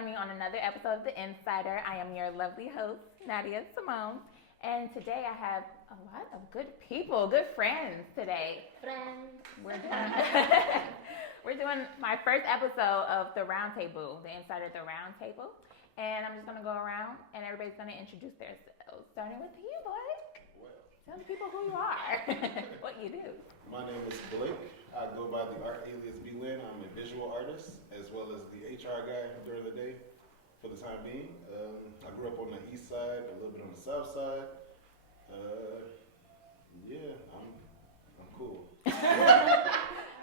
joining me on another episode of theNSider. I am your lovely host, Nadia Simone. And today I have a lot of good people, good friends today. We're doing my first episode of the Roundtable, theNSider, the Roundtable. And I'm just going to go around and everybody's going to introduce themselves. Starting with you, Blake. Tell the people who you are, what you do. My name is Blake. I go by the art alias B-Lin. I'm a visual artist as well as the HR guy during the day for the time being. I grew up on the east side, a little bit on the south side. Yeah, I'm cool.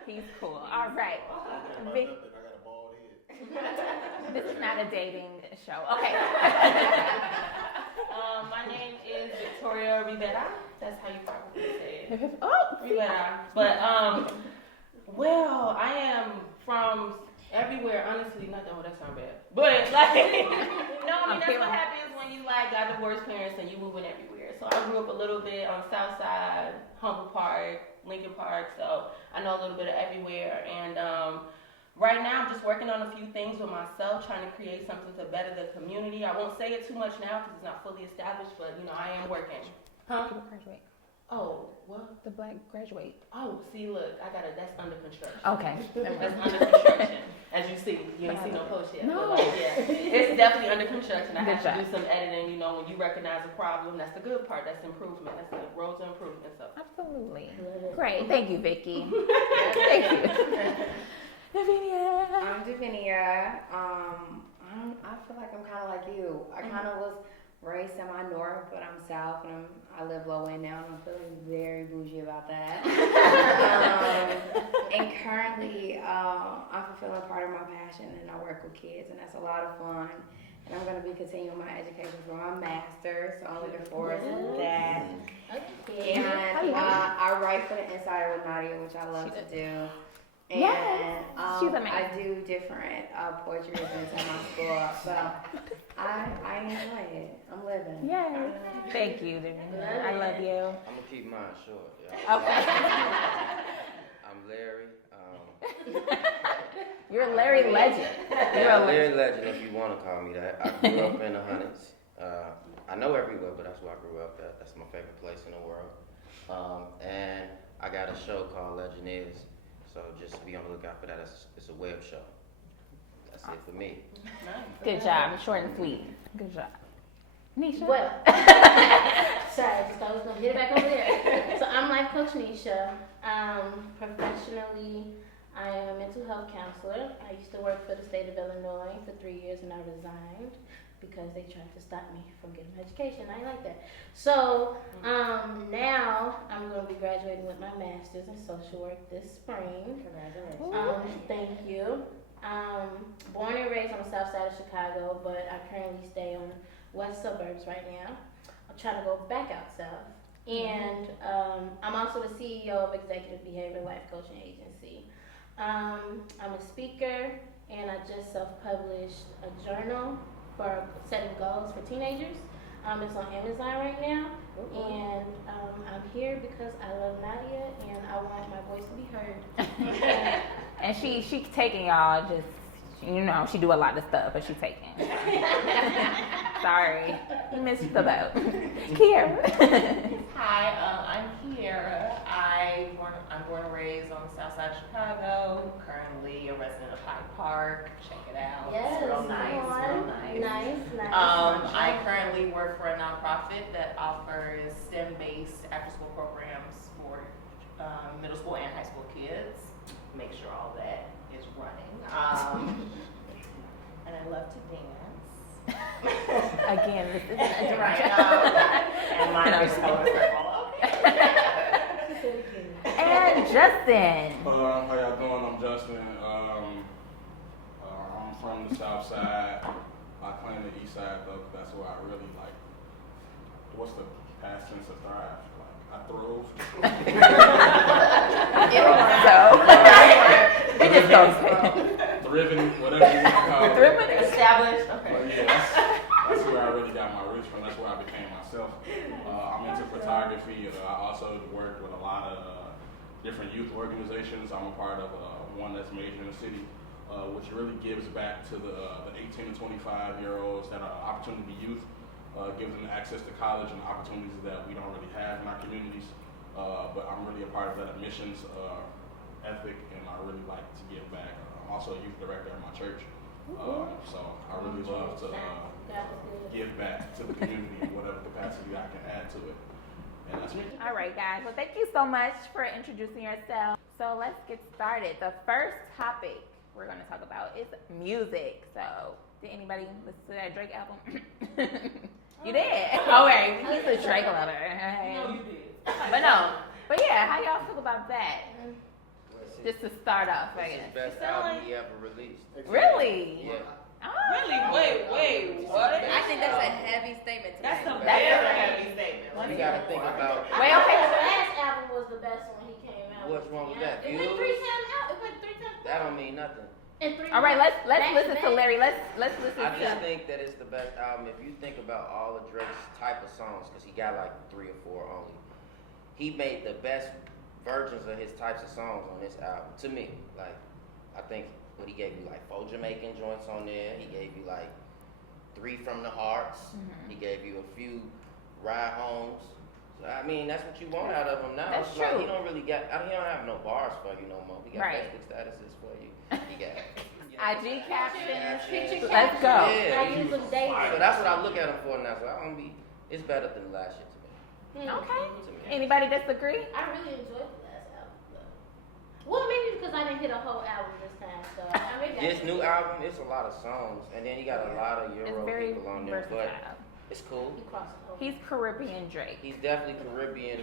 He's cool. All right. I got a bald head. This is not a dating show. Okay. My name is Victoria Rivera. That's how you probably say it. Oh, Rivera. But, well, I am from everywhere. Honestly, not that sound bad. But, like, no, I mean, that's what happens when you, like, got divorced parents and you moving everywhere. So I grew up a little bit on the south side, Humboldt Park, Lincoln Park. So I know a little bit of everywhere. And, right now, I'm just working on a few things with myself, trying to create something to better the community. I won't say it too much now because it's not fully established, but, you know, I am working. Huh? People graduate. Oh, what? The Black graduate. Oh, see, look, that's under construction. Okay. That's under construction. As you see, you ain't see no post yet. No. But like, yeah, it's definitely under construction. I Good have to job. do some editing, you know, when you recognize a problem, that's the good part. That's improvement. That's the road to improvement. So. Absolutely. Great. Thank you, Vicky. Thank you. Davinia. I'm Davinia. I feel like I'm kind of like you. I kind of was raised semi-north, but I'm south, and I live low end now, and I'm feeling very bougie about that. And currently, I'm fulfilling part of my passion, and I work with kids, and that's a lot of fun. And I'm going to be continuing my education for my master's, so I'm looking forward to that. And I write for theNSider with Nadia, which I love to do. And she's amazing. I do different poetry events in my school, so I enjoy it. I'm living. Yes. Thank you, Davinia. I love you. I'm gonna keep mine short. Yeah. Okay. I'm Larry. You're a Larry legend. You're a Larry legend, if you want to call me that. I grew up in the Hundreds. I know everywhere, but that's where I grew up at. That's my favorite place in the world. And I got a show called Legend Is. So just be on the lookout for that. It's a web show. That's it for me. Good job. Short and sweet. Good job. Nisha. Well, sorry, I was gonna get it back over there. So I'm life coach Nisha. Professionally, I am a mental health counselor. I used to work for the state of Illinois for 3 years, and I resigned because they tried to stop me from getting my education. I ain't like that. So now I'm going to be graduating with my master's in social work this spring. Congratulations. Thank you. Born and raised on the south side of Chicago, but I currently stay on west suburbs right now. I'm trying to go back out south. And I'm also the CEO of Executive Behavior Life Coaching Agency. I'm a speaker, and I just self-published a journal for setting goals for teenagers. It's on Amazon right now, and I'm here because I love Nadia and I want my voice to be heard. And she's taking y'all just, you know, she do a lot of stuff, but she's taking. Sorry, you missed the boat. Kiera. Hi, I'm Kiera. I'm born and raised on the south side of Chicago. Currently a resident of Hyde Park. Check it out. Yes, it's real nice. Nice. I currently work for a nonprofit that offers STEM-based after-school programs for middle school and high school kids. Make sure all that is running. And I love to dance. Again, this isn't a Right. direction. And my color circle. And Justin. How y'all doing? I'm Justin. I'm from the south side. I claim the east side though, 'cause that's where I really like. What's the past tense of thrive? Like I throve. So we just don't say. Thriven, whatever you want to call it. Thriven. Established. Okay. But yeah, that's where I really got my roots from. That's where I became myself. I'm into photography. I also work with a lot of different youth organizations. I'm a part of one that's major in the city which really gives back to the 18 to 25-year-olds that are opportunity youth, gives them access to college and opportunities that we don't really have in our communities. But I'm really a part of that admissions ethic, and I really like to give back. I'm also a youth director at my church, so I really love to give back to the community in whatever capacity I can add to it. And that's me. All right, guys. Well, thank you so much for introducing yourself. So let's get started. The first topic we're going to talk about is music. So, did anybody listen to that Drake album? You did? Oh, wait. He's a Drake lover. No, you did. But yeah, how y'all feel about that? Just to start off, I This is guess. the best album he ever released. Really? Yeah. Oh. Really? Wait, what? I think that's a heavy statement to That's make. a That's very a heavy statement. You gotta think about Wait, okay. The last album was the best one he came out What's with. wrong with Yeah. that? It went 3 times out. It went 3 times. that don't mean nothing. In 3 All right, let's months. Back listen to back. Larry. Let's listen I to. just think that it's the best album. If you think about all of Drake's type of songs, because he got like 3 or 4 only, he made the best versions of his types of songs on this album. To me, like, I think what he gave you like 4 Jamaican joints on there. He gave you like 3 from the Hearts. Mhm. He gave you a few ride homes. So, I mean, that's what you want out of him now. That's It's like true. he don't really got. I mean, he don't have no bars for you no more. He got Right. Facebook statuses for you. He got. IG captions. Picture Let's go. Yeah. I use them daily. So that's what I look at him for now. So I don't be. It's better than the last shit to me. Okay. To me. Anybody disagree? I really enjoyed the last album though. Well, maybe because I didn't hit a whole album this time, so I maybe This new album, it's a lot of songs, and then you got a lot of It's Euro very people on there, but versatile. it's cool. he crossed it over. He's Caribbean Drake. He's definitely Caribbean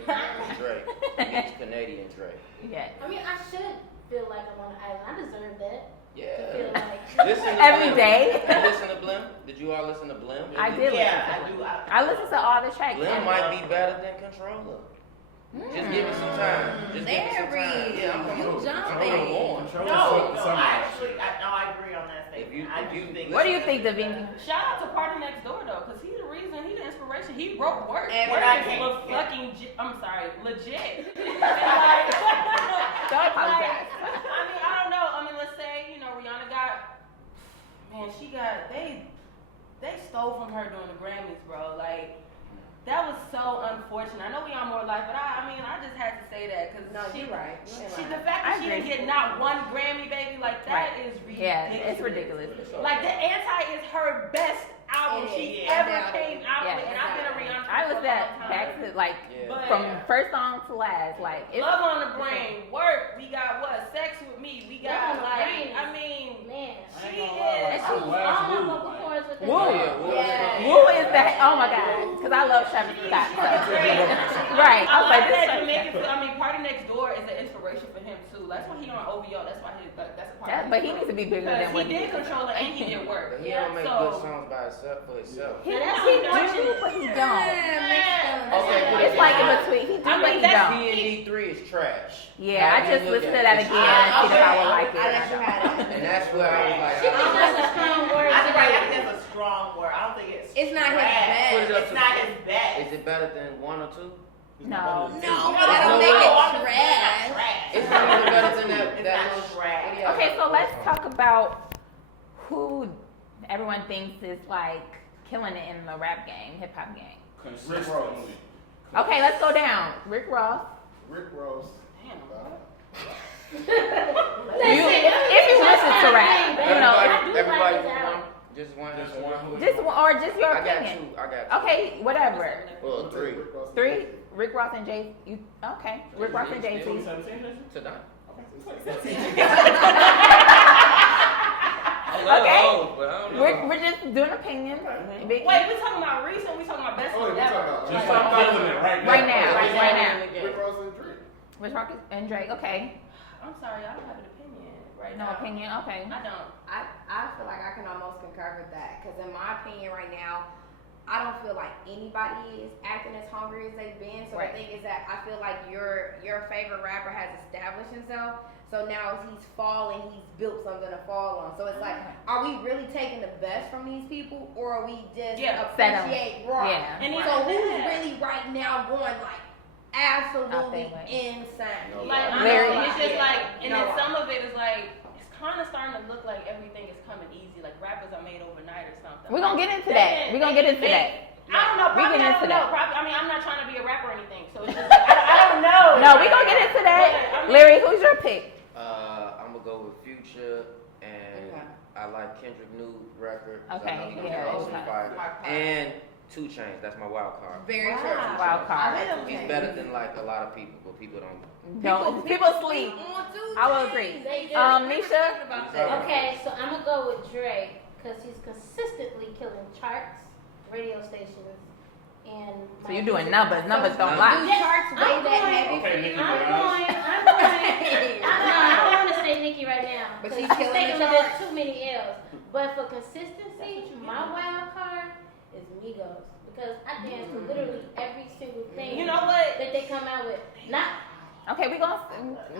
Drake. He's Canadian Drake. Yes. I mean, I should feel like I'm on an island. I deserve that. To feel Yeah. like Listen to Every Blim. day. You listen to Blim? Did you all listen to Blim? I did Yeah, I listen to do. it. I listened to all the tracks. Blim and- might be better than Controller. Just give it some time. Just give it some time. Larry, Yeah, I'm you coming jumping. on. I agree on that If statement. you- I if do you- think. What do you think, Davini? Shout out to Party Next Door though, because he's the reason, he's the inspiration. He wrote Work. And Work I is can't- I'm sorry, legit. And like, Don't apologize. I mean, I don't know. I mean, let's say, Rihanna they stole from her during the Grammys, bro. Like, that was so unfortunate. I know we on more life, but I just had to say that because You're right. the fact I that she didn't agree. get not one Grammy, baby, like that Right. is ridiculous. Yeah, it's ridiculous. Like the Anti is her best album It she is. ever Yeah. came out Yeah. with, and I've been a Rihanna fan I for was a that long back time. to like Yeah. But from first song to last. Like it's Love on the Brain, Work. We got what? Sex with Me. We Love got on the like, Brain. I mean, man. she ain't gonna lie, is. And she was Last on Woo, her vocal like- cords with the Woo. Yeah. Woo is that? Oh my god, because I love Travis Scott. So. Right. I was like, this that is Jamaican feel. I mean, Party Next Door is an inspiration for him too. That's why he on OVO. That's why that's a part. that, of but he needs to be bigger because than what he did Control It and he did Work. But he don't make So- good songs by himself for himself. He, Now, that's he unfortunate. do, but he don't. Okay, put It's like in between. He do, I but mean, he that's- don't. D&D 3 is trash. Yeah, How I do you just look listened at to that it? again and see if I would like I let you it. have it. And that's where I was like, She thinks that's a strong word. I think today. that's a strong word. I don't think it's. It's not his trash. best. Put it up It's to- not his best. is it better than 1 or 2? No. No, but No, that don't make no, it I'm just saying trash. It's not trash. It's not even better than that. It's that not little- trash. what do y'all Okay, got so for let's song? talk about who everyone thinks is like killing it in the rap game, hip hop game. Consistently. Okay, let's go down. Rick Ross. Rick Ross. Damn. If you listen to rap, you know, Everybody like his one, album. just one. Just one. just one, or just your I got opinion. two. I got two. Okay, whatever. Well, 3. Rick Ross. 3. Rick Ross and Jay. You okay? Rick Ross and Jay Z. 2017? Tonight. Okay. But I don't know. We're just doing opinions. Big- Wait, we talking about recent? We talking about best Oh, one we ever? talking about- Just stop killing it right now. Right now. Right now. Rick Ross and Drake. Which Rock and Drake? Okay. I'm sorry, I don't have an opinion right No now. opinion. Okay. I don't. I feel like I can almost concur with that because in my opinion right now, I don't feel like anybody is acting as hungry as they've been. So Right. the thing is that I feel like your favorite rapper has established himself. So now as he's falling, he's built something to fall on. So it's like, are we really taking the best from these people, or are we just appreciate Rock? Yeah. And So even who's that- really right now going like absolutely Out there, like- insane? No. Like, Larry- honestly, it's just like, and No. then some of it is like, it's kind of starting to look like everything is coming easy. Like rappers are made overnight or something. We're gonna get into that. We're gonna get into that. I don't know. Probably get I into don't know. that. Probably, I mean, I'm not trying to be a rapper or anything, so it's just like, I don't know. No, we're gonna get into that. But, I mean, Larry, who's your pick? I'm gonna go with Future, and Okay. I like Kendrick New record. 'Cause Okay, I know he yeah, also okay. fire. And 2 Chainz, that's my wild card. Very Wow. true. Wild card. He's better than like a lot of people, but people don't. People sleep. I will agree. They do. Nisha. Okay, so I'm gonna go with Drake because he's consistently killing charts, radio stations, and. So you're doing numbers. Numbers don't lie. Do charts weigh that heavy for Okay, you? Nikki. I'm going. I don't want to say Nikki right now. But 'cause she's she's killing taking the me charts. to too many L's. But for consistency, my wild card is Migos because I dance to literally every single thing. You know what? That they come out with. Not. Okay, we're gonna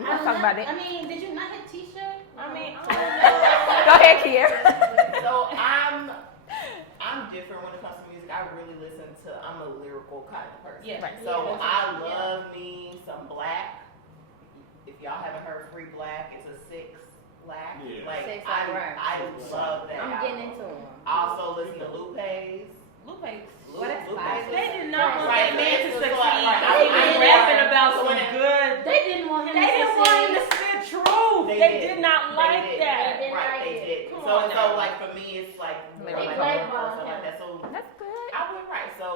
talk about it. I mean, did you not hit T-shirt? I mean, Go ahead, Kiera. So I'm different when it comes to music. I really listen to. I'm a lyrical kind of person. Yeah. Right. So Yeah, I love me some Black. If y'all haven't heard Free Black, it's a 6 Black. Yeah. Like 6 I Black. love that. I'm album. getting into them. I also listen to Lupe's. Lupe. What is Lupe's five? is- They did not want Right, that man to so succeed. I He was rapping about so some when it- good. They didn't want him They to didn't want him to succeed. spit truth. They They did. did not They like did. that. They didn't Right, like they it. did. Come So on so now. like for me, it's like They more like blackballed something like him. that. So That's good. I went right. So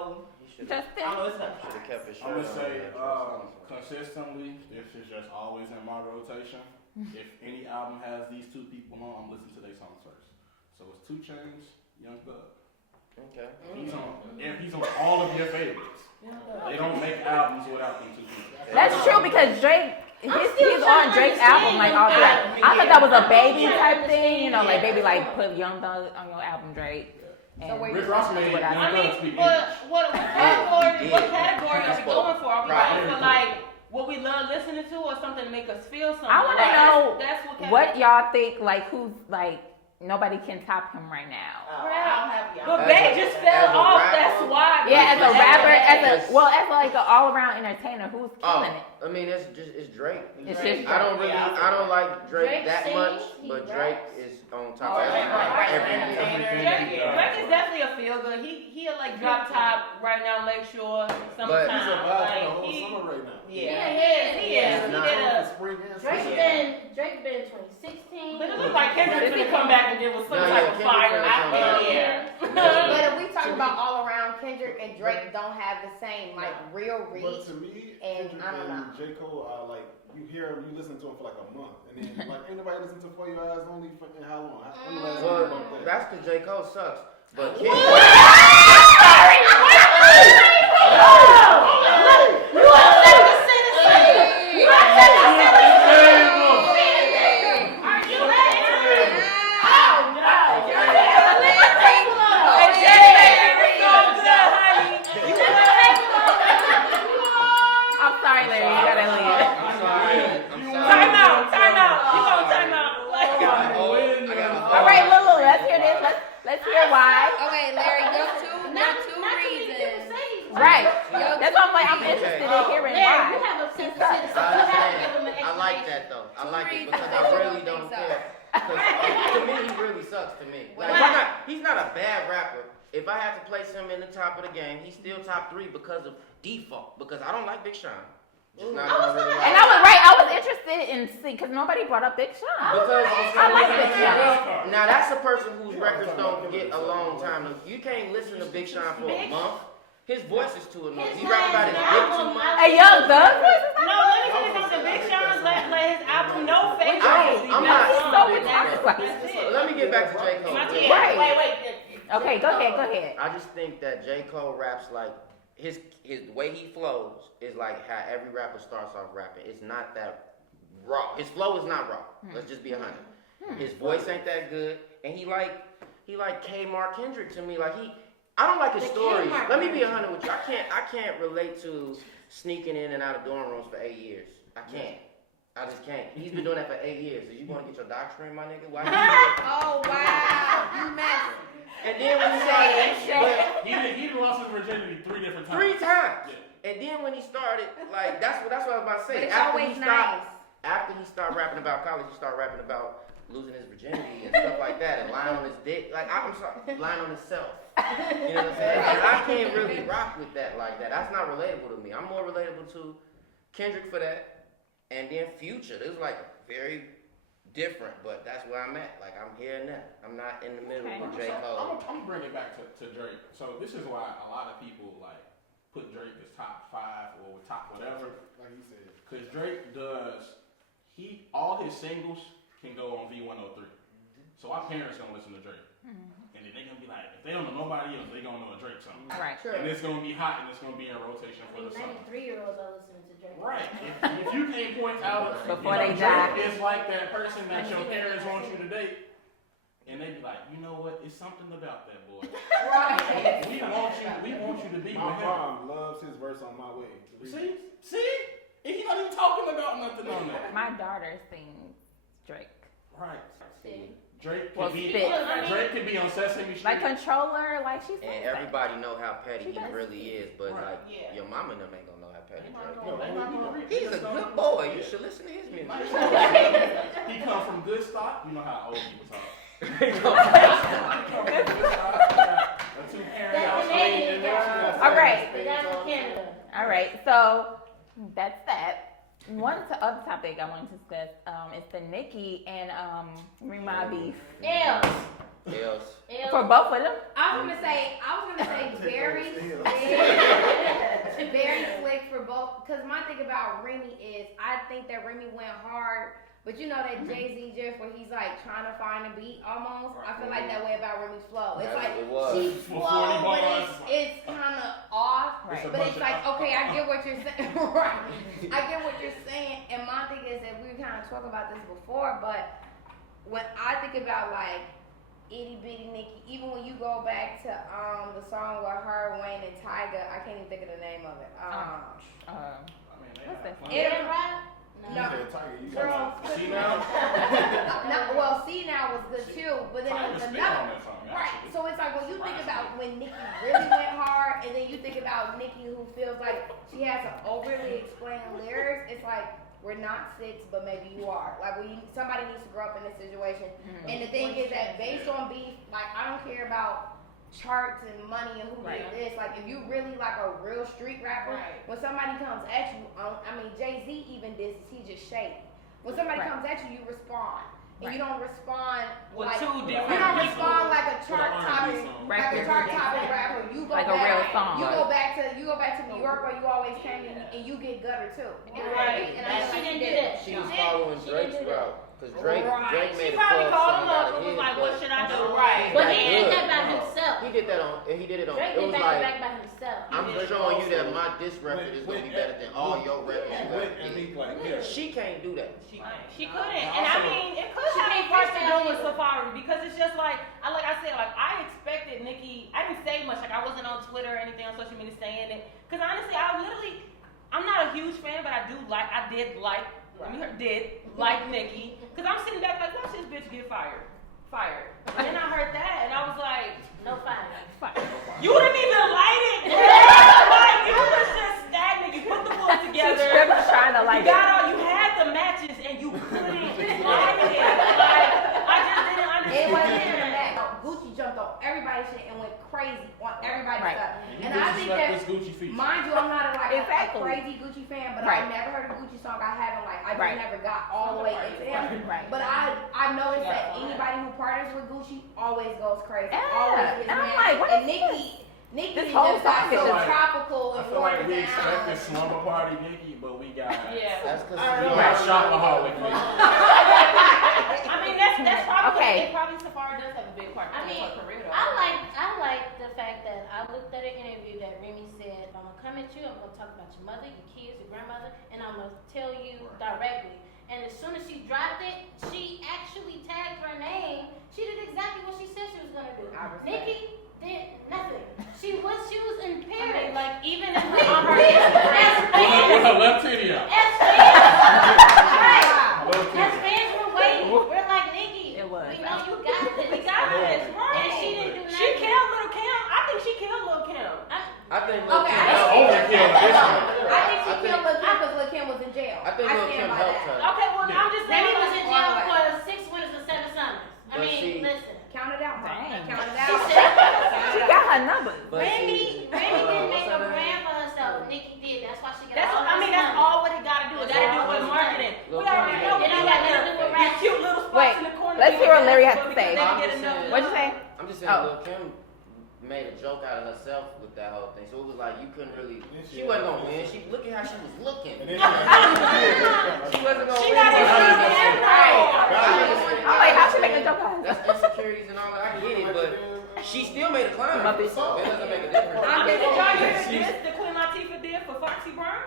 He should Justin. I know it's not. have kept his shirt I'm gonna on. say Yeah. consistently, if it's just always in my rotation, if any album has these 2 people on, I'm listening to their songs first. So it's 2 Chainz, Young Thug. Okay. If he's on all of your favorites, they don't make albums without them 2 people. That's true because Drake, he's still trying on to Drake's understand album like them. all black. I thought that was a baby Yeah. type thing, you know, like Yeah. baby like put Young Thug on your album, Drake. And wait, Rick Ross made what I Young I Thug mean, speak what English. what category? Yeah. What category are we going for? Are we Right. going for like what we love listening to, or something to make us feel something? I want to Like, know that's what y'all think, like who's like nobody can top him right now. I'm happy. But As Bay a- just as fell a off. rapper? That's why. Yeah, as a rapper, Yes. as like an all around entertainer, who's killing it? I mean, it's Drake. It's just I don't really, I don't like Drake Drake that sings, much, he but raps. Drake is on top Oh, of Drake, right, every right, year. right. Drake is definitely a feel good. He'll like drop top right now, Lakeshore, He's a summertime. vibe for the Like whole he, summer right now. Yeah. he is. He Nah. did a. Spring and Drake summer. been in 2016. But it looked like Kendrick's gonna come back and give us some No, type yeah, of Kendrick's fire. gonna come back. Yeah. But if we talk about all around, Kendrick and Drake don't have the same like real But reach. to me, and Kendrick I don't and J. Cole are like, you hear him, you listen to him for like a month. And then, like, ain't nobody listen to For Your Eyes Only for in how long? When the last time you Well, bumped that? that's because J. Cole sucks. But You Kendrick, upset to say the same. You upset to say the same. Are you ready? I'm sorry, Larry, you gotta leave. I'm sorry. Time out. You gonna time out. I got a whole. All right, Lulu, let's hear this. Let's hear why. Okay, Larry, your two Not reasons. Right. That's why I'm like, I'm interested in hearing Larry, you why. have upset to say the same. You have to give him an I like explanation. that though. I Two like it reasons because that I you really don't don't think so. care. 'Cause to me, he really sucks to me. Like, he's not a bad rapper. If I had to place him in the top of the game, he's still top 3 because of default. Because I don't like Big Sean. Just not gonna really And like I was right. I was interested in see because nobody brought up Big Sean. Because I like Big Sean. now that's a person whose records don't get a long time. You can't listen to Big Sean for a month. His voice is too annoying. He rap about his dick too much. A Young Thug voice is No, not. let me tell you something. Big Sean's let his album No Fake. I'm not so big ridiculous. fan. That's it. Let me get back to J. Cole. Right. Wait. Okay, go ahead. I just think that J. Cole raps like his the way he flows is like how every rapper starts off rapping. It's not that raw. His flow is not raw. Let's just be 100. His voice ain't that good, and he like Kmart Kendrick to me. Like I don't like his The stories. Kmart Let me be 100 with you. I can't relate to sneaking in and out of dorm rooms for 8 years. I can't. I just can't. He's been doing that for 8 years. So you want to get your doctorate, my nigga? Why? Oh wow, you messy. And then when he started, He lost his virginity 3 different times. 3 times. Yeah. And then when he started, like that's what I was about to But say. it's always nice. After he started rapping about college, he started rapping about losing his virginity and stuff like that, and lying on his dick. Like, I'm sorry, lying on himself. You know what I'm saying? And I can't really rock with that like that. That's not relatable to me. I'm more relatable to Kendrick for that, and then Future. It was like very different, but that's where I'm at. Like, I'm here and there. I'm not in the middle with J. Cole. I'm bring it back to Drake. So this is why a lot of people like put Drake as top 5 or top whatever. Like you said. Because Drake does, all his singles can go on V103. So our parents gonna listen to Drake. And then they gonna be like, if they don't know nobody else, they gonna know a Drake song. Right. True. And it's gonna be hot and it's gonna be in rotation for the summer. 93-year-olds are listening to Drake. Right. If you can't point out, Before they Drake die. is like that person that your parents want you to date. And they be like, you know what? It's something about that boy. Right. We want you to be My with him. mom loves his verse on My Way. See? And he not even talking about nothing on that. My daughter sings Drake. Right. See. Drake Well, can be spit. Drake can be on Sesame Street. Like Controller, like she's And everybody know how petty She he does. really is, but Right. like Yeah. your mama and them ain't gonna know how petty Drake is. They not gonna read. He's a good boy. You should listen to his music. He come from good stock. You know how old people talk. All right. The guy from Canada. All right, so that's that. Other topic I wanted to discuss is the Nikki and Rima beef. Else. For both of them? I was gonna say very slick for both. Cause my thing about Remy is I think that Remy went hard, but you know that Jay-Z just where he's like trying to find a beat almost. I feel like that way about Remy's flow. It's like she flow, but it's kind of off. Right. But it's like, okay, I get what you're saying. Right. I get what you're saying. And my thing is that we kind of talked about this before, but when I think about like Itty Bitty Nikki, even when you go back to the song with her, Wayne, and Tyga, I can't even think of the name of it. What's that? No. Girl, See now? well, See Now was good too, but then it was another. Right. So it's like when you think about when Nikki really went hard, and then you think about Nikki who feels like she has some overly explained lyrics. It's like we're not 6, but maybe you are. Like somebody needs to grow up in this situation. And the thing is that based on beef, like I don't care about charts and money and who did this. Like if you really like a real street rapper, when somebody comes at you, I mean Jay-Z even did this, he just shady. When somebody comes at you, you respond. And you don't respond With like two different you don't people. respond like a chart topic rapper. You go Like back, a real song. You go back to New York where you always came and you get gutter too. Right. And I She feel like didn't do that. She was following Drake's route. Because Drake made She a probably club called song him out up of and was his, like, but what should I do? Right. But Like, he did good. that by himself. he did that on. Drake It did was back like, to back by himself. I'm showing you that my diss record is gonna be better than all your records you ever did. She can't do that. She couldn't, and I mean, it could have parts to do with Safari because it's just like I said, like I expected Nikki. I didn't say much, like I wasn't on Twitter or anything on social media saying it, because honestly, I'm not a huge fan, but I did like Nikki, because I'm sitting back like, watch this bitch get fired. And then I heard that, and I was like, No fire. you didn't even light it, girl. Like you was just stagnant. You put the wood together. She was trying to light You had the matches and you couldn't light it. Like I just didn't understand. It wasn't even that. Gucci jumped on everybody's shit and went crazy on everybody's stuff. And I think that, mind you, I'm not a crazy Gucci fan, but I never heard a Gucci song. I haven't I just never got all the way into him. But I noticed that anybody who partners with Gucci always goes crazy. Always gets and I'm mad. like, what and is Nikki This just whole got song is so just tropical I and feel like watered we down. expected slumber party Nikki, but we got That's because we got shopaholic Nikki. I mean, that's probably Okay. probably Safari does have a big part in her career. Though. I like the fact that I looked at an interview that Remy said, I'm gonna come at you, I'm gonna talk about your mother, your kids, your grandmother, and I'm gonna tell you directly. And as soon as she dropped it, she actually tagged her name. She did exactly what she said she was gonna do. Nikki did nothing. She was in Paris. Like even on her With her left titty out. As fans were waiting, we're like, Nikki, It was. we know you got this. We got this, right? And she didn't do nothing. She killed Lil' Kim. I think she killed Lil' Kim. I think Okay, That's overkill at this point. I think she killed Lil' Kim because Lil' Kim was in jail. I think Lil' stand Kim by helped that. her. Okay, well I'm just saying Remy was in jail Why? for 6 winters and 7 got numbers. But Randy see, didn't make what's a her name? brand for herself. Nikki did. That's why she got That's all I mean, this that's money. all what it gotta do. It gotta do with marketing. We already know It we ain't got got nothing to do with the rap. cute little spots Wait, in the corner. let's hear what Larry has to Because say. they I'm get just enough saying- What'd you say? love. I'm just saying, Oh. Lil' Kim made a joke out of herself with that whole thing. So it was like you couldn't really. Yeah, She wasn't gonna win. Look at how she was looking. And then She wasn't gonna She win. not even Right. right. I'm like, how she make a joke out of That's that? insecurities and all that. I get it, but she still made a climb. But It doesn't make a difference. I mean, did y'all hear the diss that Queen Latifah did for Foxy Brown?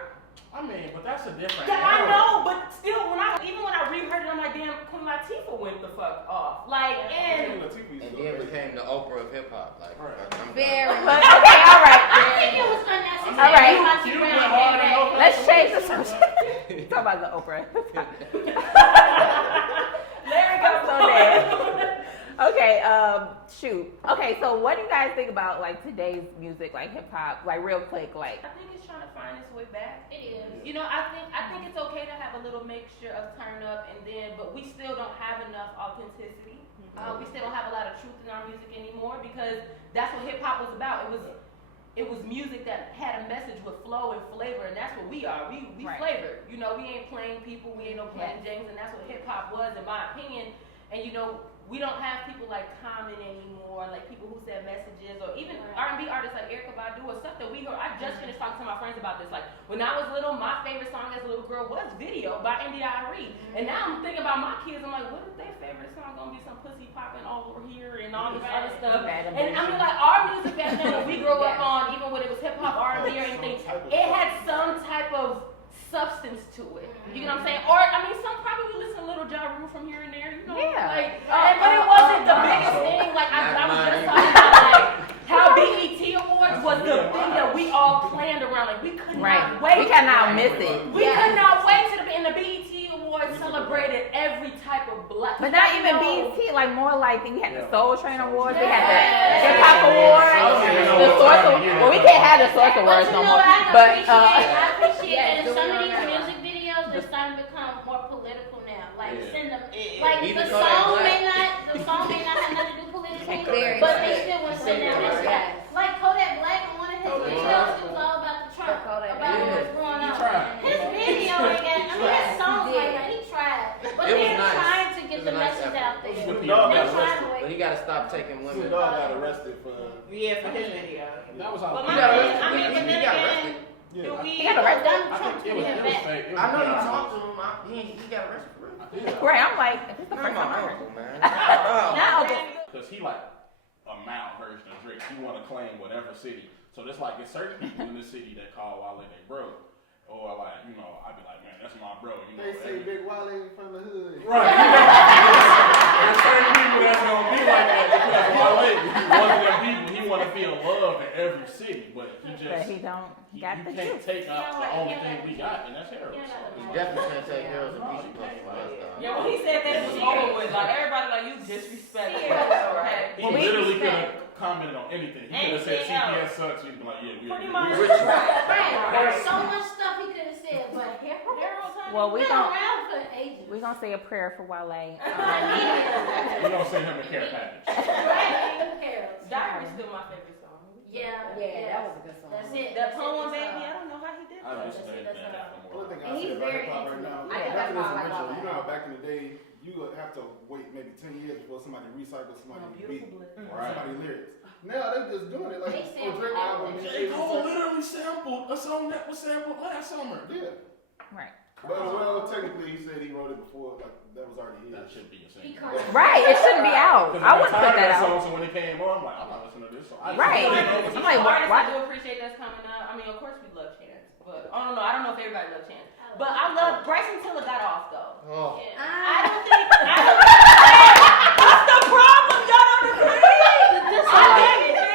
I mean, but that's a different. Yeah, I era. know, but still, even when I reheard it, I'm like, damn, Queen Latifah went the fuck off. Like, and And then became the Oprah of hip hop. Like, I'm Very. But, okay, all right. I think it was unnecessary. All right. Foxy You Brown went did hard that. enough. Let's change the subject. Talk about the Oprah. Larry got so dead. Okay, shoot. Okay, so what do you guys think about like today's music, like hip hop, like real quick, like? I think it's trying to find its way back. It is. You know, I think it's okay to have a little mixture of turn up and then, but we still don't have enough authenticity. We still don't have a lot of truth in our music anymore because that's what hip hop was about. It was music that had a message with flow and flavor, and that's what we are. We Right. flavor. You know, we ain't plain people. We ain't no plain James, and that's what hip hop was, in my opinion. And you know, we don't have people like Common anymore, like people who said messages, or even R&B artists like Erykah Badu, or stuff that we heard. I just finished talking to my friends about this. Like when I was little, my favorite song as a little girl was "Video" by N.D.I.R.E. And now I'm thinking about my kids. I'm like, what is their favorite song gonna be? Some pussy popping all over here and all this other stuff. And I mean, like our music back then, when we grew up on, even when it was hip hop, R&B, or anything, it had some type of substance to it. You know what I'm saying? Or I mean, some probably listen to Little Ja Rule from here and there. You know, Yeah. like, but it wasn't the biggest thing. Like I was just talking about, like how BET Awards was the thing that we all planned around. Like we could not wait. We cannot miss it. We could not wait to in the BET Awards celebrated every type of black. But not even BET, like more like we had the Soul Train Awards, we had the Hip Hop Awards, the Source Awards. Well, we can't have the Source Awards But no you know more. what I But appreciate that in do some we of these remember? music videos, they're starting to become more political now. Like send them, Yeah. like Even the Kodak song Black. the song may not have nothing to do politically, Very but good. they still want to send that message. Yes. Like Kodak Black on one of his videos, it was all about the Trump, Kodak about Black. what's going on. tried. His video ain't got, I mean, his songs like that, he tried, but It was they're nice. trying to It get was the a nice message effort. out there. Snoop They're Dogg got trying to arrested. But wait. he gotta stop taking Snoop women. Dogg got arrested for. Yeah, for his video. That was all. But He my got thing, arrested. I mean, but He then got again, arrested. Yeah. do we? he got arrested. Donald I Trump think took it was him back. fake. It was I know you fake. talked to him. He got arrested for real. Yeah. right, I'm like, this is the You're first my time I heard. uncle, man. Not Oh. Uncle. Because he like a mild version of Drake. He want to claim whatever city. So there's like there's certain people in the city that call Wale they bro. Or like, you know, I'd be like, man, that's my bro. You know, They say Big Wale from the hood. right. There's certain people that's gonna be like that because Wale, one of them people, he want to feel love in every city, but he just But he don't got you the can't truth. take out the only thing we got, and that's heroin. So. You definitely can't take girls and beach clubs for us, though. Yeah, when he said that it was over with, like everybody like you disrespectful. Okay. He literally could have commented on anything. He could have said Anything CPS sucks. He'd be like, yeah, Pretty we much. rich. Right. So much stuff he could have said, but Well, we've we been gon' around for ages. we gonna say a prayer for Wale. We don't send him a care package. Right? Who cares? Diary's still my favorite song. Yeah. Yeah, that was a good song. That's it. That That's poem, it. baby, I don't know how he did I that. just say that no Only more. thing And I he's say about very hip hop right now, I think that's mechanism why I like ritual. Wale. You know how back in the day, you would have to wait maybe 10 years before somebody recycled somebody's beat, Right. somebody's lyrics. Now they just doing it like They on sample Drake album. everything. J. Cole literally sampled a song that was sampled last summer. Yeah, Right. but well, technically he said he wrote it before, like that was already That his. should be a He single. called Right, it shouldn't be out. I wouldn't put that out. So when it came on, I'm like, I'm not listening to this song. Right. I'm like, Artists why? I do appreciate that's coming up. I mean, of course we love Chance, but I don't know. I don't know if everybody loves Chance, but I love Bryson Tiller got off though. Oh. I don't think. What's the problem? Y'all don't agree?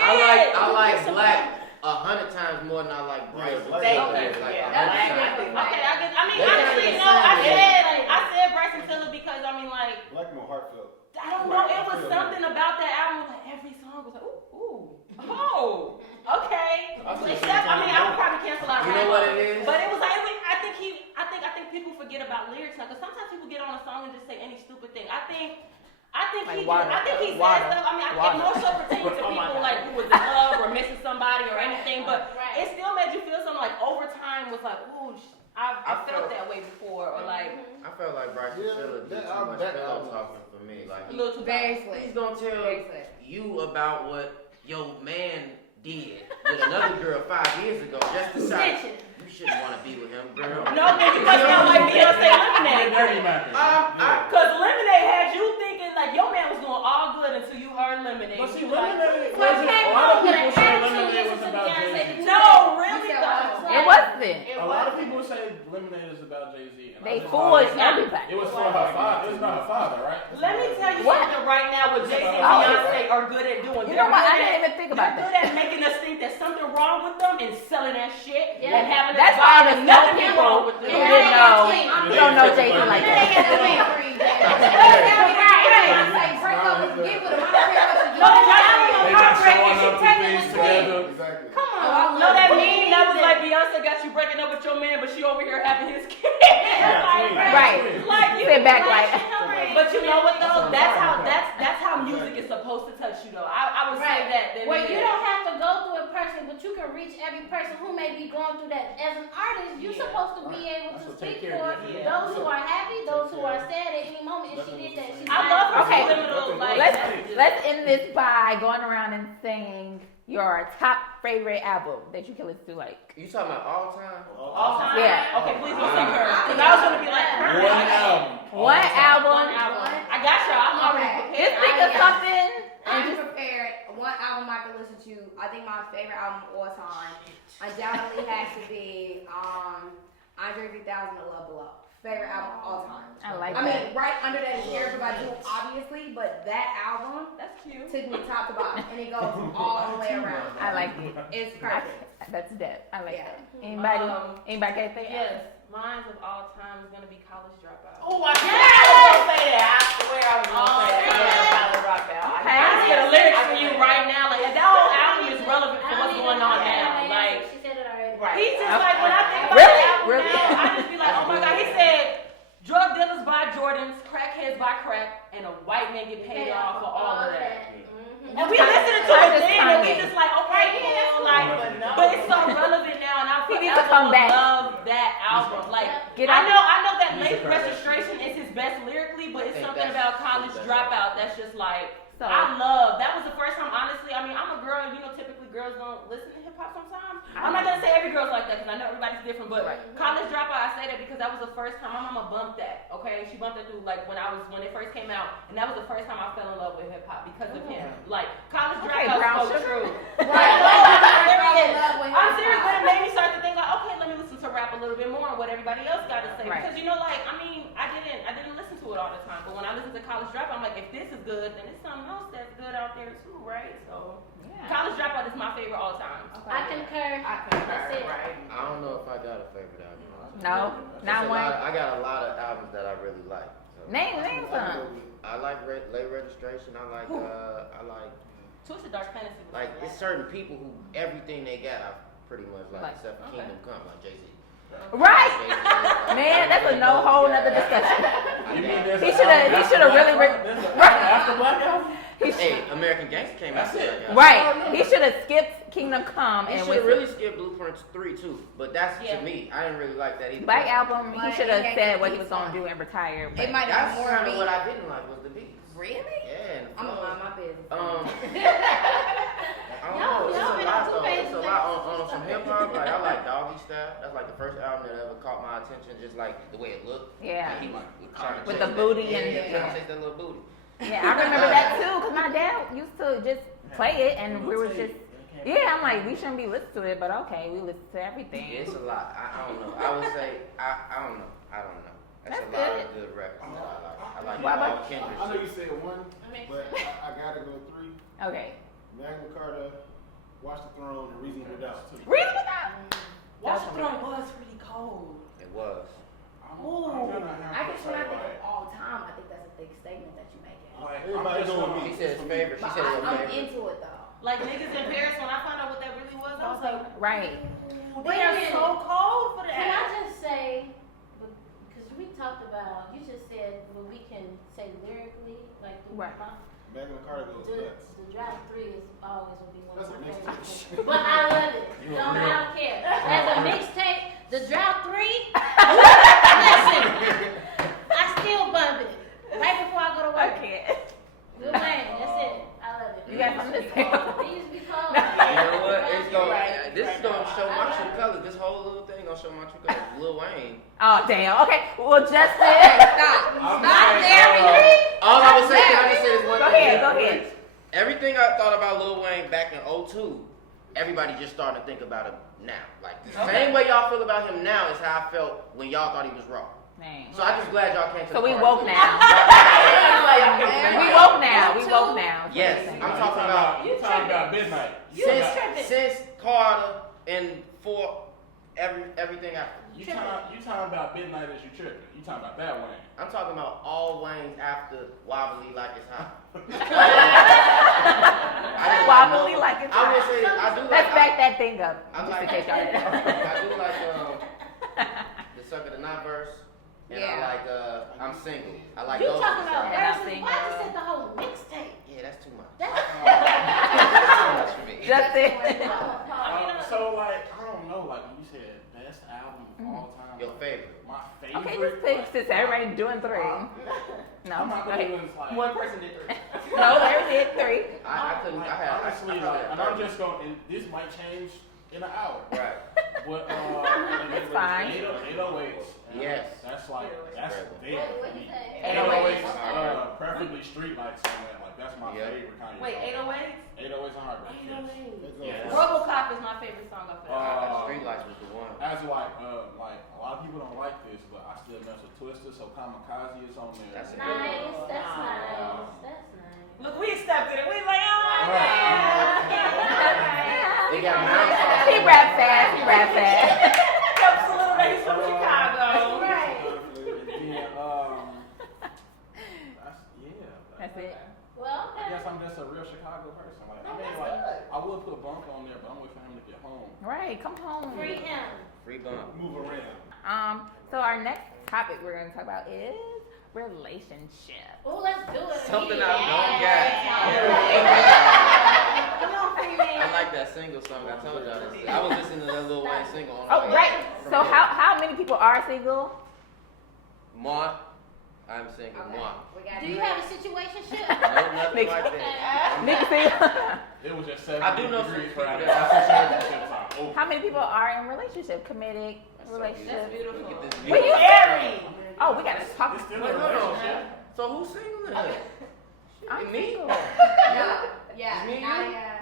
I like Black 100 times more than I like Bryson. Black- Thank Tiller. you. Like, Yeah, 100 times. Okay, I get. I mean, They honestly, got no. the same. I said Bryson Tiller because I mean, like, Black more heartfelt. I don't know. It was something about that album. Like every song was like, ooh, oh, okay. Except, I mean, I would probably cancel out. You know what it is? But it was like, I think people forget about lyrics. Like, 'cause sometimes people get on a song and just say any stupid thing. I think Like he water. said Water. stuff. I mean, it Water. more so pertains to Oh my people God. like who was in love or Priscilla did too much pillow talking for me. Like, A little too Very slick. he's gonna tell Very slick. you about what your man did with another girl 5 years ago just to say Snitching. you shouldn't want to be with him, girl. No, man, you must not like Beyonce Lemonade. Dirty Mac. Cause Lemonade had you thinking like your man was doing all good until you heard Lemonade. But see, You like, Lemonade, So I came a lot of home with people an say attitude, Lemonade was listen to about Beyonce. Jay-Z. no, really though. It wasn't. It A lot of wasn't. people say Lemonade is about Jay-Z. and They I just fooled thought everybody. it was for her father. It's not her father, right? Let me tell you What? something right now. What Jay-Z and Oh. Beyonce are good at doing. You know what? I didn't even think about They're that. good at making us think there's something wrong with them and selling that shit Yeah. and having That's us why buy there's there's no nothing people wrong who with them. didn't know. You don't know Jay-Z like that. No, y'all They know been heartbreak showing and she up to pregnant things with twins. together. Exactly. Come on. No, that meme that was like Beyonce got you breaking up with your man, but she over here having his kid. Right. Like you Sit back like. But you know what though? That's how music is supposed to touch you though. I would say that. Well, you don't have to go through a person, but you can reach every person who may be going through that. As an artist, you're supposed to be able to So take speak care for of it. Yeah. those who are happy, those who are sad at any moment. And she did that. She I love her Okay. subliminal, like Let's end this by going around and saying your top favorite album that you can listen to. Like, You talking about all time? all time. Yeah. Okay, please don't sing her. Because I was gonna be like, One album. one album. One album. I got y'all. I'm already Okay. prepared. Just think of something. I'm prepared. One album I can listen to. I think my favorite album of all time undoubtedly has to be Andre 3000 and Love Below. Favorite album of all time. I like I that. mean, right under that is Erykah Badu, obviously, but that album That's cute. took me top to bottom, and it goes all the way around. I like it. It's perfect. That's that. I like Yeah. that. Anybody? Um, Anybody got anything? Yes, mine's of all time is gonna be College Dropout. Oh, I was gonna say that. I swear I was gonna say that. yeah. College Dropout. Okay. I just get a lyrics for you right now. Like that whole album is relevant for what's going on now. Like she said it already. Right. he's just like when I think about Really? the album Really? now, I just be like, oh my god. He said, drug dealers buy Jordans, crackheads buy crack, and a white man get paid off for all of that. Mm-hmm. And we listening to I the just thing, and we Kanye. just like, okay, cool, like, but it's so relevant now, and I He needs to forever come will back. love that album. Like, Get I out. know that Music Late artist. Registration is his best lyrically, but it's I think something that's about College his best Dropout that's just like, So- I love. That was the first time, honestly. I mean, I'm a girl, you know, typically girls don't listen to hip hop sometimes. I'm not gonna say every girl's like that because I know everybody's different, but College Dropout, I say that because that was the first time my mama bumped that. Okay, she bumped it through like when it first came out, and that was the first time I fell in love with hip hop because of him. Like College Okay, Dropout Brown spoke Sugar. true. Right. I'm serious, but it made me start to think like, okay, let me listen to rap a little bit more and what everybody else got to say Right. because you know, like, I mean, I didn't listen to it all the time, but when I listen to College Dropout, I'm like, if this is good, then there's something else that's good out there too, right? So Yeah. College Dropout is my favorite all time. I concur. That's it. I don't know if I got a favorite album. No, not one. I got a lot of albums that I really like. So. Name some. I like Late Registration. I like Twisted Dark Fantasy. was like the it's last. certain people who everything they got I pretty much like, Like, except for okay. Kingdom Come, like Jay-Z. Right. Jay-Z, Man, that's a no whole nother discussion. You mean there's He an shoulda- album he after shoulda Black really Album? There's an Right. album after Black Album? Hey, American Gangster came out. That's it. Right. He should have skipped Kingdom Come He and should went have really skipped Blueprints 3 too, but that's Yeah. to me. I didn't really like that either. Black Album. He Like, should have it said what he ain't was gonna fun. do and retire. It But might That's be more kind of beat. what I didn't like was the beats. Really? Yeah, and the I'm gonna flows. mind my business. I don't Y'all- know. It's y'all a been lot on two though. pages It's a lot on some hip hop. Like I like Doggy Style. That's like the first album that ever caught my attention. Just like the way it looked. yeah, Like, he was trying to With chase the that- booty yeah, and- trying yeah. to chase that little booty. yeah. I remember that too because my dad used to just play it and we were just. Yeah, I'm like, we shouldn't be listening to it, but okay, we listen to everything. It's a lot. I don't know. I would say I don't know. I don't know. That's That's a lot good. of good records that I like. I like What all about- Kendrick. I know you said one, Makes but I gotta go three. Okay. Magna Carta, Watch the Throne, and Reasonable Doubt. Read it out. Watch the Throne was pretty cold. It was. I guess when I think of all time, I think that's a big statement that you're making. Everybody know me. She said his favorite. She But said it was I'm favorite. into it though. Like niggas in Paris, when I found out what that really was, I was like, Right. they are so cold for Can that. I just say, because we talked about, you just said what we can say lyrically, like the, Right. Magna Carta goes nuts. the Drought 3 is always will be one That's of a my mixtape. favorites. But I love it. I don't care. As a mixtape, the Drought 3, listen, I still this whole little thing gonna show my true colors. Lil Wayne. Oh, damn. Okay. Well, Justin. Stop there, All I was saying, can I just say this one Go thing? ahead. Everything I thought about Lil Wayne back in 2002, everybody just starting to think about him now. Like the same way y'all feel about him now is how I felt when y'all thought he was raw. Dang. So I'm just glad y'all came to So the we party. woke now. We woke now. We woke now. Yes, I'm talking about You talking about midnight. since Carter and for everything after. You talking about midnight as you tripping. You talking about that Wayne. I'm talking about all Waynes after Wobbly Like It's Hot. Wobbly like it's I would hot. say I do like. Let's back that thing up. I'm Just like, in case y'all didn't know. I do like the Sucker the Night verse, and I like I'm Single. I like You those. talking two about songs. verses? Why you said the whole mixtape? Yeah, that's too much. That's That's too much for me. Justin. So like I don't know. Like when you said best album of all time. Your favorite. My favorite. Okay, just pick since everybody doing three. No. I'm not gonna Okay. even like. One person did 3. No, everybody did three. I couldn't. I had. Honestly, like, and I'm just going. And this might change in an hour. Right. But It's fine. 808s. Yes. That's like that's Incredible. dead What for you me. say? 808s, preferably streetlights on that. Like that's my Yep. favorite kind of. Wait, 808? 808s and Heartbreak. Yes. RoboCop is my favorite song off that. Streetlights was the one. As like a lot of people don't like this, but I still mess with Twister, so Kamikaze is on there. That's a Nice. That's nice. That's nice. Look, we accepted it. We like, oh, They got Mount He rap fast. He rap fast. Helps a little bit. He's from Chicago. Right. And then, That's it. Well, I okay. guess I'm just a real Chicago person. Like, I mean, That's like, good. I would put Bump on there, but I'm waiting for him to get home. Right. Come home. Free him. Free bump. Move around. So our next topic we're going to talk about is relationship. Oh, let's do it. Something Yeah. I've known, yeah. Come on, free man. I like that single song. I told y'all this. I was listening to that Lil Wayne single on Oh, the way right. from So here. how many people are single? Moi, I'm single. Moi. Do you have a situationship? No, nothing Nikki. like that. Nikki single? It was just 70 I do know degrees some Friday. people that- That's relationships are over. How many people are in relationship, committed That's so relationship? beautiful. Look at this Will you? Married. Oh, we gotta talk. It's still Wait, a hold on. relationship. So who's single then? I'm Me? single. Yeah, It's me and you? Naya.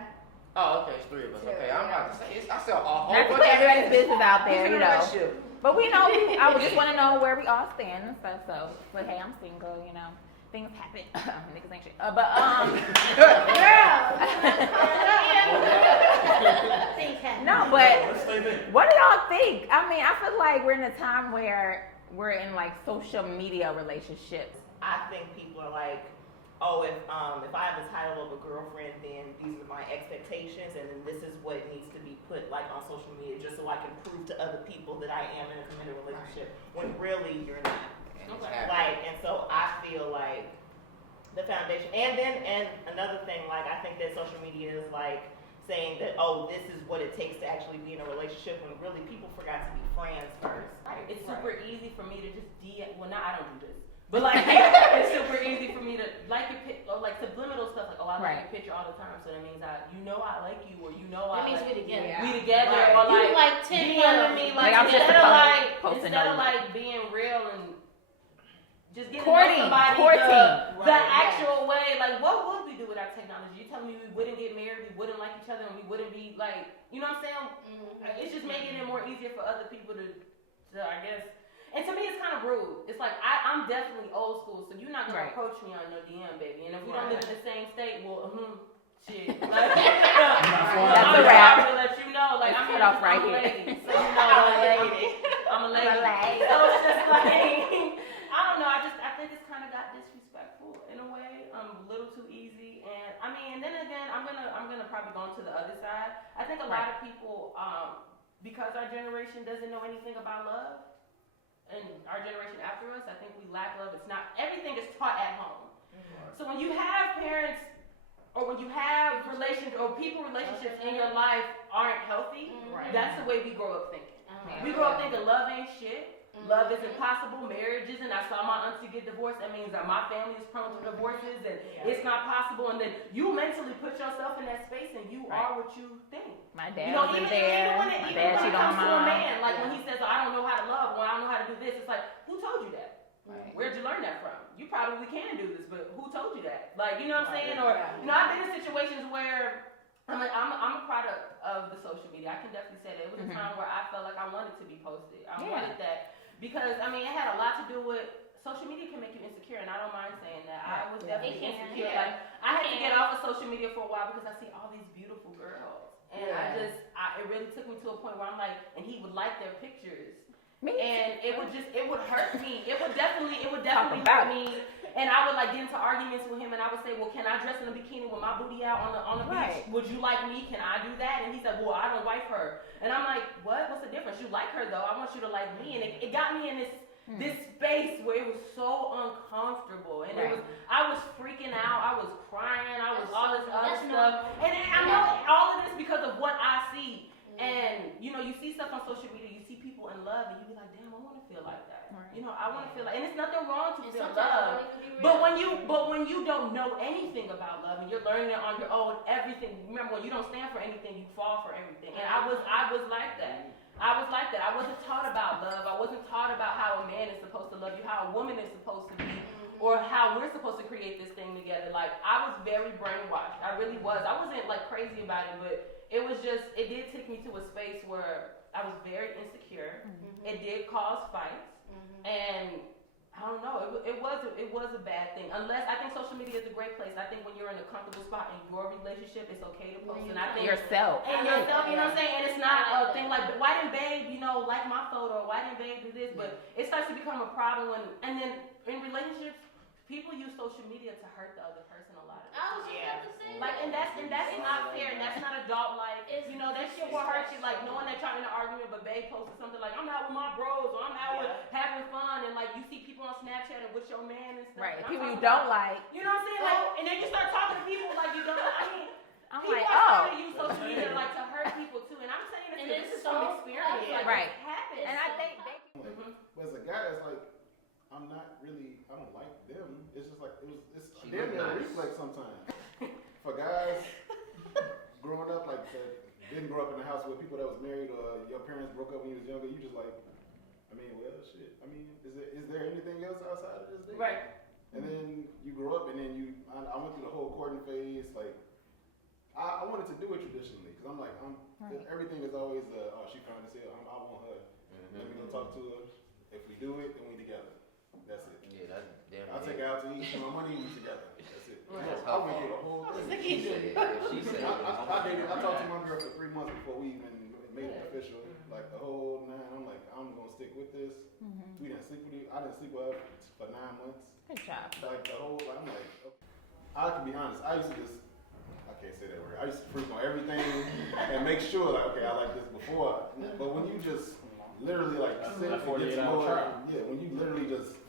Oh, okay, it's 3 of us. Okay, I'm about to say I saw a whole Not to bunch put of everybody's business out there, Who's in you a know. relationship? But we know, I would just want to know where we all stand and stuff. So, but hey, I'm single, you know. Things happen. Niggas ain't shit. No, but Let's stay there. what do y'all think? I mean, I feel like we're in a time where we're in like social media relationships. I think people are like, oh, if I have the title of a girlfriend, then these are my expectations, and then this is what needs to be put like on social media, just so I can prove to other people that I am in a committed relationship. When really you're not. Like, and so I feel like the foundation, and another thing, like I think that social media is like saying that, oh, this is what it takes to actually be in a relationship, when really people forgot to be friends first. It's super easy for me to just DM. Well, I don't do this. But like, it's super easy for me to like your or like subliminal stuff. Like, oh, I like your picture all the time, so that means I like you, or That means we together. we together, Right. or You like like 10 DMing me, like I'm just posting instead of those. like being real and just getting Courting, to know somebody courting. the actual way. Like, what would we do with our technology? You telling me we wouldn't get married, we wouldn't like each other, and we wouldn't be like, you know what I'm saying? Mm-hmm. It's just making it more easier for other people to I guess. And to me, it's kind of rude. It's like, I'm definitely old school, so you're not going to approach me on no DM, baby. And if we don't live in the same state, well, shit. Like, That's a I'm wrap. sorry to let you know. Like, It's I'm cut here off right I'm a here. lady. So, you know, I'm a lady. So it's just like, I don't know. I think it's kind of got disrespectful in a way. A little too easy. And I mean, and then again, I'm gonna probably go on to the other side. I think a lot of people, because our generation doesn't know anything about love, and our generation after us, I think we lack love. It's not, everything is taught at home. So when you have parents, or when you have relationships in your life aren't healthy, that's the way we grow up thinking. We grow up thinking love ain't shit. Love is impossible. Marriage isn't. I saw my auntie get divorced. That means that my family is prone to divorces, and it's not possible. And then you mentally put yourself in that space, and you are what you think. My dad You know, wasn't even there. when My it dad cheated on comes to a mom. man, like when he says, "Oh, I don't know how to love," or "I don't know how to do this," it's like, who told you that? Right. Where'd you learn that from? You probably can do this, but who told you that? Like, you know what I'm saying? Or, you know, I've been in situations where I'm a product of the social media. I can definitely say that. It was a time where I felt like I wanted to be posted. I wanted that because, I mean, it had a lot to do with social media can make you insecure, and I don't mind saying that. I was definitely insecure. Yeah. Like, I had to get off of social media for a while because I see all these beautiful girls. And it really took me to a point where I'm like, and he would like their pictures. And it would hurt me. It would definitely hurt me. And I would like get into arguments with him, and I would say, "Well, can I dress in a bikini with my booty out on the beach? Would you like me? Can I do that?" And he said, "Well, I don't wife her." And I'm like, "What? What's the difference? You like her though. I want you to like me." And it got me in this space where it was so uncomfortable, and I was freaking out. I was crying. I was all this other stuff, and I know all of this because of what I see. And you know, you see stuff on social media, you see people in love, and you be like, "Damn, I want to feel like that." You know, I want to feel like, and it's nothing wrong to feel love. But when you don't know anything about love and you're learning it on your own, everything. Remember, when you don't stand for anything, you fall for everything. And I was like that. I was like that. I wasn't taught about love. I wasn't taught about how a man is supposed to love you, how a woman is supposed to be, or how we're supposed to create this thing together. Like, I was very brainwashed. I really was. I wasn't like crazy about it, but it did take me to a space where I was very insecure. It did cause fights, and I don't know. It was a bad thing. Unless I think social media is a great place. I think when you're in a comfortable spot in your relationship, it's okay to post. And I think yourself. And yourself, you know what I'm saying? And it's not a thing like, why didn't babe, like my photo? Or why didn't babe do this? But it starts to become a problem and then in relationships, people use social media to hurt the other person a lot. I was about to say Like, and that's not fair, and that's not adult life. You know, that shit will hurt you, like knowing that y'all in an argument, but babe posted something like, "I'm out with my bros," or "I'm out with having fun," and like you see people on Snapchat and with your man and stuff. Right, And people you don't like. You know what I'm saying? Like, and then you start talking to people like you don't. I mean, I'm people like, are trying to use social media like to hurt people too, and I'm saying And this it's is from so experience. Like, Right. it happens. And I think But as a guy, it's like, I don't like them. It's just like, it's damn near a reflex sometimes. For guys growing up like that, didn't grow up in a house with people that was married or your parents broke up when you was younger, you just like, I mean, well, shit. I mean, is there anything else outside of this thing? Right. And then you grow up and then I went through the whole courting phase, like, I wanted to do it traditionally, because I'm like, everything is always, she fine as hell, I want her. Let me go talk to her. If we do it, then we together. That's it. Yeah, that's damn. I'll take her out to eat, spend my money, we together. That's it. That's I went through the whole thing. She said, I talked to my girl for 3 months before we even made it official. Like the whole 9, I'm like, I'm gonna stick with this. We didn't sleep with you. I didn't sleep with her for 9 months. Good job. Like the whole, I'm like, okay. I can be honest. I used to just, I can't say that word. I used to freak on everything and make sure, like, okay, I like this before. But when you just literally like sit and get to know her, when you literally just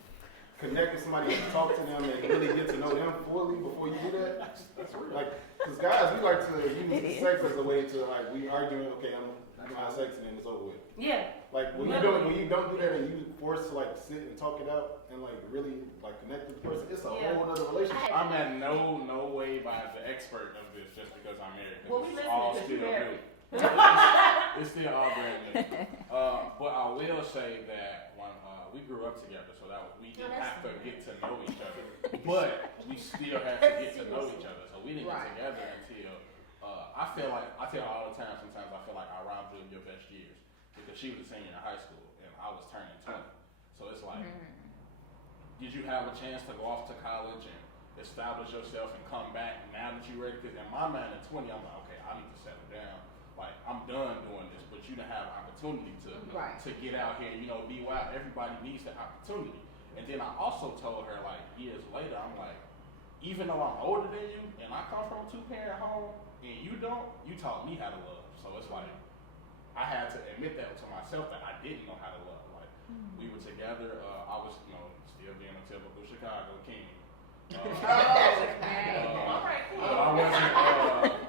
connect with somebody and talk to them and really get to know them fully before you do that, that's real. Like, because guys, we like to use sex as a way to, like, we arguing, okay, I'm gonna have sex and then it's over with. Yeah. Like, when you don't do that and you force to, like, sit and talk it out and, like, really, like, connect with the person, it's a whole other relationship. I'm at no way by the expert of this just because I'm married. Well, we It's listening all because still you married. new. It's still all brand new. But I will say that when we grew up together, so that we didn't have to get to know each other, but we still had to get to know each other. So we didn't get together until I feel like I tell her all the time. Sometimes I feel like I robbed you of your best years because she was a senior in high school and I was turning 20. So it's like, did you have a chance to go off to college and establish yourself and come back now that you're ready? Because in my mind at 20, I'm like, okay, I need to settle down. Like, I'm done doing this, but you didn't have opportunity to get out here, be wild. Everybody needs the opportunity. And then I also told her, like, years later, I'm like, even though I'm older than you and I come from a 2-parent home and you don't, you taught me how to love. So it's like, I had to admit that to myself that I didn't know how to love. Like, we were together, I was, still being a typical Chicago king.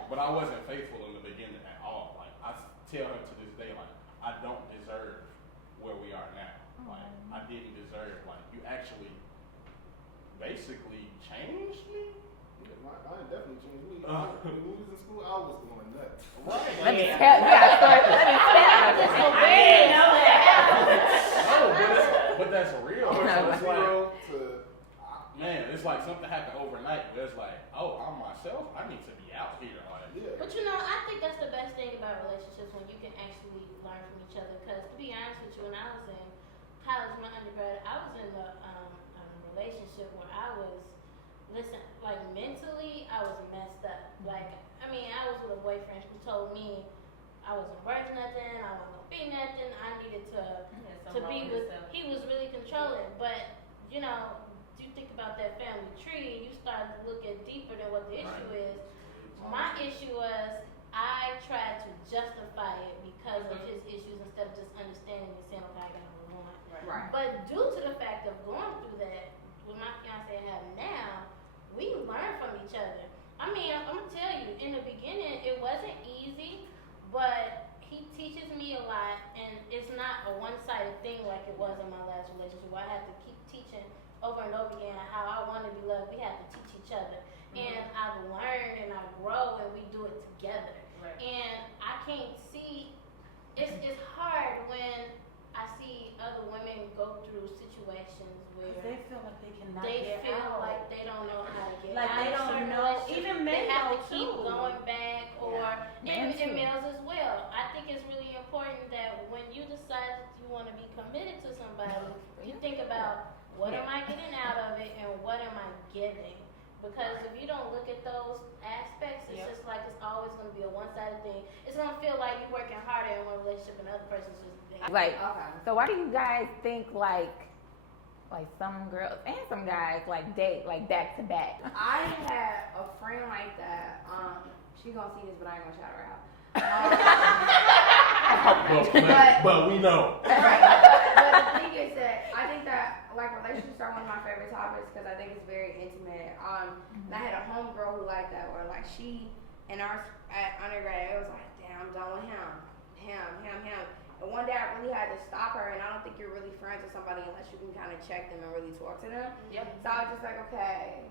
But I wasn't faithful in the beginning at all. Like, I tell her to this day, like, I don't deserve where we are now. Like, I didn't deserve, like, you actually basically changed me. My that definitely changed me. When we was in school, I was going nuts. Let me tell you. Let me tell you. So bad, you know No, but that's real. I went from So it's like, 0 to man, it's like something happened overnight. Where it's like, oh, I'm myself. I need to be out here. Like, yeah. But I think that's the best thing about relationships when you can actually learn from each other. Because to be honest with you, when I was in college, my undergrad, I was in a relationship where I was, like mentally, I was messed up. Like, I mean, I was with a boyfriend who told me I wasn't worth nothing, I wasn't gonna be nothing, I needed to be with, he was really controlling. But, you think about that family tree, you start to look at deeper than what the issue is. My issue was I tried to justify it because of his issues instead of just understanding and saying, okay, I got what I want. Right. But due to the fact of going through that, with my fiance I have now, we learn from each other. I mean, I'm gonna tell you, in the beginning, it wasn't easy, but he teaches me a lot, and it's not a one-sided thing like it was in my last relationship where I had to keep teaching over and over again how I want to be loved. We have to teach each other. And I've learned and I grow and we do it together. Right. And I can't see, it's hard when I see other women go through situations where they feel like they cannot they get feel out. like they don't know how to get Like out. they of don't certain know. relationships. Even They men have to know, keep too. going back, or Men and too. males as well. I think it's really important that when you decide that you want to be committed to somebody, you think about what am I getting out of it and what am I giving? Because if you don't look at those aspects, it's just like it's always going to be a one-sided thing. It's going to feel like you're working harder in one relationship and the other person's just there. Like, Okay. so why do you guys think like some girls and some guys like date like back to back? I had a friend like that. She gonna see this, but I ain't gonna shout her out. but we know. Right. But the thing is that I think that like relationships are one of my favorite topics because I think it's very intimate. And I had a homegirl who liked that, where like she in our at undergrad, it was like, damn, I'm done with him. And one day I really had to stop her, and I don't think you're really friends with somebody unless you can kind of check them and really talk to them. Yep. So I was just like, okay,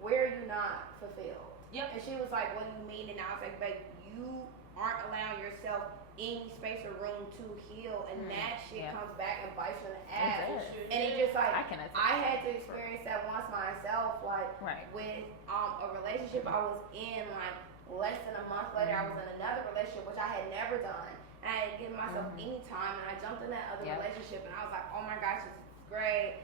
where are you not fulfilled? Yep. And she was like, what do you mean? And I was like, babe, you aren't allowing yourself any space or room to heal, and that shit comes back and bites you in the ass. And it just like, I had to experience that once myself, like with a relationship I was in, like less than a month later, I was in another relationship, which I had never done. I hadn't given myself any time, and I jumped in that other relationship, and I was like, oh my gosh, this is great.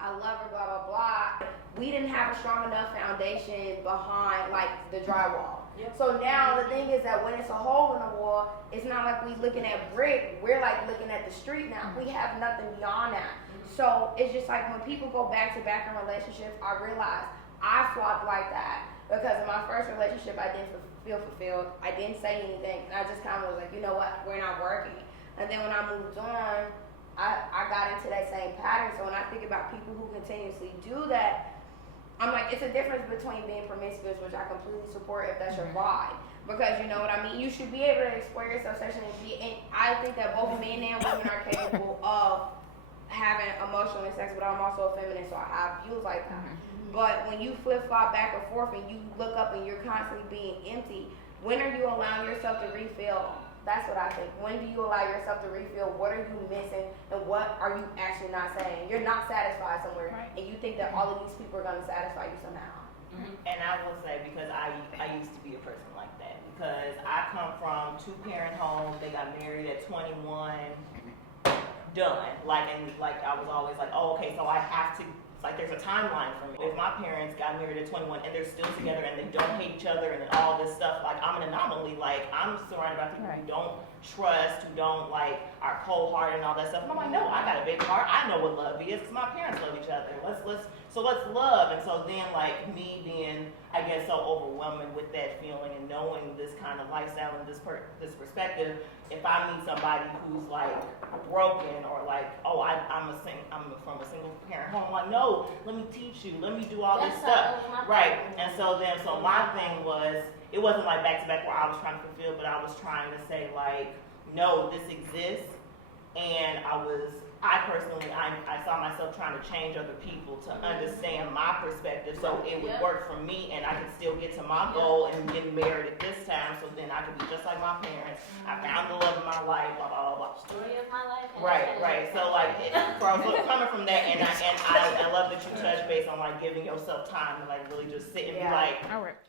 I love her, blah, blah, blah. We didn't have a strong enough foundation behind, like, the drywall. So now the thing is that when it's a hole in the wall, it's not like we looking at brick. We're, like, looking at the street now. We have nothing beyond that. So it's just like when people go back to back in relationships, I realize I flopped like that. Because in my first relationship, I didn't feel fulfilled. I didn't say anything. And I just kind of was like, you know what? We're not working. And then when I moved on, I got into that same pattern. So when I think about people who continuously do that, I'm like, it's a difference between being promiscuous, which I completely support if that's your vibe. Because you know what I mean? You should be able to explore yourself sexually. And I think that both men and women are capable of having emotional sex, but I'm also a feminist, so I have views like that. But when you flip-flop back and forth and you look up and you're constantly being empty, when are you allowing yourself to refill? That's what I think. When do you allow yourself to refill? What are you missing? And what are you actually not saying? You're not satisfied somewhere, and you think that all of these people are going to satisfy you somehow. And I will say, because I used to be a person like that, because I come from two-parent homes. They got married at 21, done. Like I was always like, oh, okay, so I have to. Like there's a timeline for me. If my parents got married at 21 and they're still together and they don't hate each other and all this stuff, like I'm an anomaly. Like I'm surrounded by people who don't trust, who don't like are cold-hearted and all that stuff. And I'm like, no, I got a big heart. I know what love is because my parents love each other. Let's love. And so then like me being, I guess, so overwhelming with that feeling and knowing this kind of lifestyle and this perspective, if I meet somebody who's like broken or like, oh, I'm from a single parent home, like, no, let me teach you, let me do all this stuff. Right. And so my thing was, it wasn't like back to back where I was trying to fulfill, but I was trying to say like, no, this exists. And I personally saw myself myself trying to change other people to understand my perspective so it would work for me and I could still get to my goal and get married at this time so then I could be just like my parents. I found the love of my life, blah, blah, blah, blah. Story of my life. Right. So like, coming from that, and I love that you touch base on like giving yourself time to like really just sit and be like, All right.